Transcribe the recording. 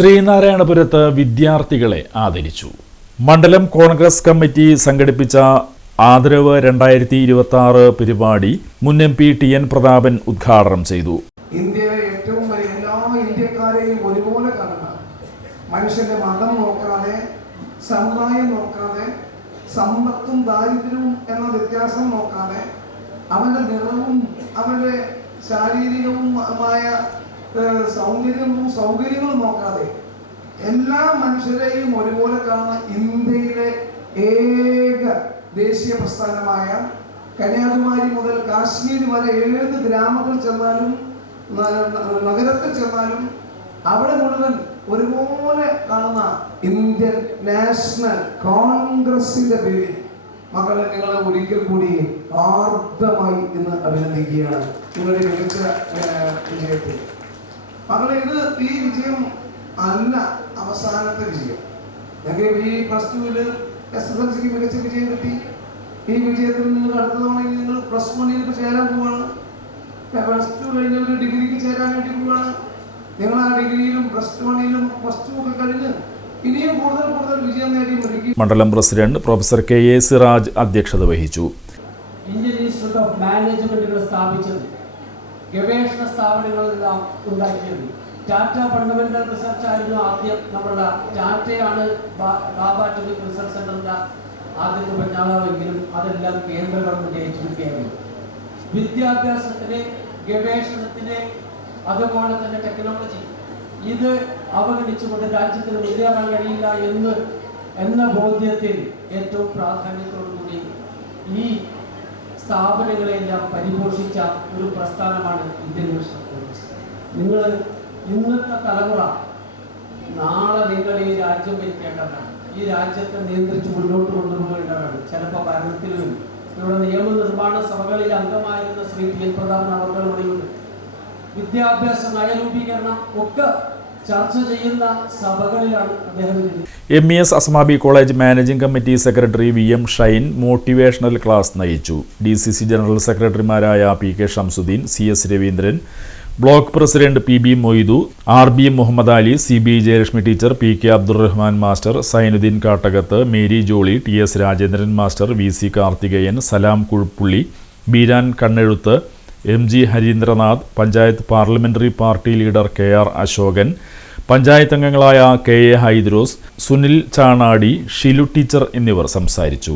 ശ്രീനാരായണപുരത്ത് വിദ്യാർത്ഥികളെ ആദരിച്ചു. മണ്ഡലം കോൺഗ്രസ് കമ്മിറ്റി സംഘടിപ്പിച്ച ആദരവ് 2026 പരിപാടി മുൻ MP TN പ്രതാപൻ ഉദ്ഘാടനം ചെയ്തു. ഇന്ത്യയിലെ ഏറ്റവും വലിയ എല്ലാ ഇന്ത്യക്കാരെയും ഒരുപോലെ കാണുന്ന, മനുഷ്യന്റെ മതം നോക്കാതെ, സമുദായം നോക്കാതെ, സമ്പത്തും ദാരിദ്ര്യവും എന്ന വ്യത്യാസം നോക്കാതെ, അവന്റെ നിറവും അവന്റെ ശാരീരികവുമായ സൗകര്യങ്ങളും നോക്കാതെ എല്ലാ മനുഷ്യരെയും ഒരുപോലെ കാണുന്ന ഇന്ത്യയിലെ ഏക ദേശീയ പ്രസ്ഥാനമായ കന്യാകുമാരി മുതൽ കാശ്മീർ വരെ ഏത് ഗ്രാമത്തിൽ ചെന്നാലും നഗരത്തിൽ ചെന്നാലും അവിടെ മുഴുവൻ ഒരുപോലെ കാണുന്ന ഇന്ത്യൻ നാഷണൽ കോൺഗ്രസിന്റെ പേരിൽ മക്കളെ നിങ്ങളെ ഒരിക്കൽ കൂടി ആർദ്രമായി ഇന്ന് അഭിനന്ദിക്കുകയാണ് നിങ്ങളുടെ മികച്ച വിജയത്തിൽ. മക്കളെ, ഈ വിജയം അല്ല അവസാനത്തെ വിജയം. ഞങ്ങൾക്ക് ഈ +2 SSLCക്ക് മികച്ച വിജയം കിട്ടി. ഈ വിജയത്തിൽ നിങ്ങൾ അടുത്ത തവണ നിങ്ങൾ +1 ചേരാൻ പോവാണ്. +2 കഴിഞ്ഞ ഒരു ഡിഗ്രിക്ക് ചേരാൻ വേണ്ടി പോവാണ്. നിങ്ങൾ ആ ഡിഗ്രിയിലും +1 +2 ഒക്കെ കഴിഞ്ഞ് ഇനിയും കൂടുതൽ വിജയം നേടി. മണ്ഡലം പ്രസിഡന്റ് പ്രൊഫസർ KA സിറാജ് അധ്യക്ഷത വഹിച്ചു. ഇന്ത്യൻ ഇൻസ്റ്റിറ്റ്യൂട്ട് ഓഫ് മാനേജ്മെന്റുകൾ സ്ഥാപിച്ചത്, ഗവേഷണ സ്ഥാപനങ്ങളെല്ലാം ഉണ്ടാക്കിയത് ടാറ്റ ഫണ്ടമെന്റൽ റിസർച്ച് ആയിരുന്നു ആദ്യം. നമ്മളുടെ ടാറ്റയാണ് ബാബാറ്റമിക് റിസർച്ച് സെന്ററിന്റെ ആദ്യത്തെ പഞ്ഞാളാവെങ്കിലും അതെല്ലാം കേന്ദ്ര ഗവൺമെന്റ് ഏറ്റെടുക്കുകയായിരുന്നു. വിദ്യാഭ്യാസത്തിന്, ഗവേഷണത്തിന്, അതുപോലെ തന്നെ ടെക്നോളജി ഇത് അവഗണിച്ചുകൊണ്ട് രാജ്യത്തിന് മുന്നേറാൻ കഴിയില്ല എന്ന ബോധ്യത്തിൽ ഏറ്റവും പ്രാധാന്യത്തോടുകൂടി ഈ സ്ഥാപനങ്ങളെല്ലാം പരിപോഷിച്ച ഒരു പ്രസ്ഥാനമാണ് ഇന്ത്യൻ നാഷണൽ കോൺഗ്രസ്. നിങ്ങൾ ഇന്നത്തെ തലമുറ നാളെ നിങ്ങൾ ഈ രാജ്യം ഭരിക്കേണ്ടതാണ്, ഈ രാജ്യത്തെ നിയന്ത്രിച്ച് മുന്നോട്ട് കൊണ്ടുപോകേണ്ടതാണ്. ചിലപ്പോൾ ഭരണത്തിലും ഇവിടെ നിയമനിർമ്മാണ സഭകളിൽ അംഗമായിരുന്ന ശ്രീ TN പ്രതാപൻ അവർകളുടെയുണ്ട്. വിദ്യാഭ്യാസ നയരൂപീകരണം ഒക്കെ ചർച്ച ചെയ്യുന്ന സഭകളിലാണ് അദ്ദേഹം. MES Asmabi college managing committee secretary VM Shine motivational class നയിച്ചു. DCC ജനറൽ സെക്രട്ടറിമാരായ PK Shamsuddin, CS Raveendran, block president PB Moidu, RB Muhammad Ali, CB Jayalakshmi teacher, PK Abdurahman master, Zainuddin Kattakath, Mary Jolly, TS Rajendran master, VC Karthikeyan, Salam Kuzhuppully, Beeran Kannezhuth, MG Harindranath, panchayat parliamentary party leader KR Ashokan, panchayat അംഗങ്ങളായ KA ഹൈദ്രോസ്, സുനിൽ ചാണാടി, ഷിലു ടീച്ചർ എന്നിവർ സംസാരിച്ചു.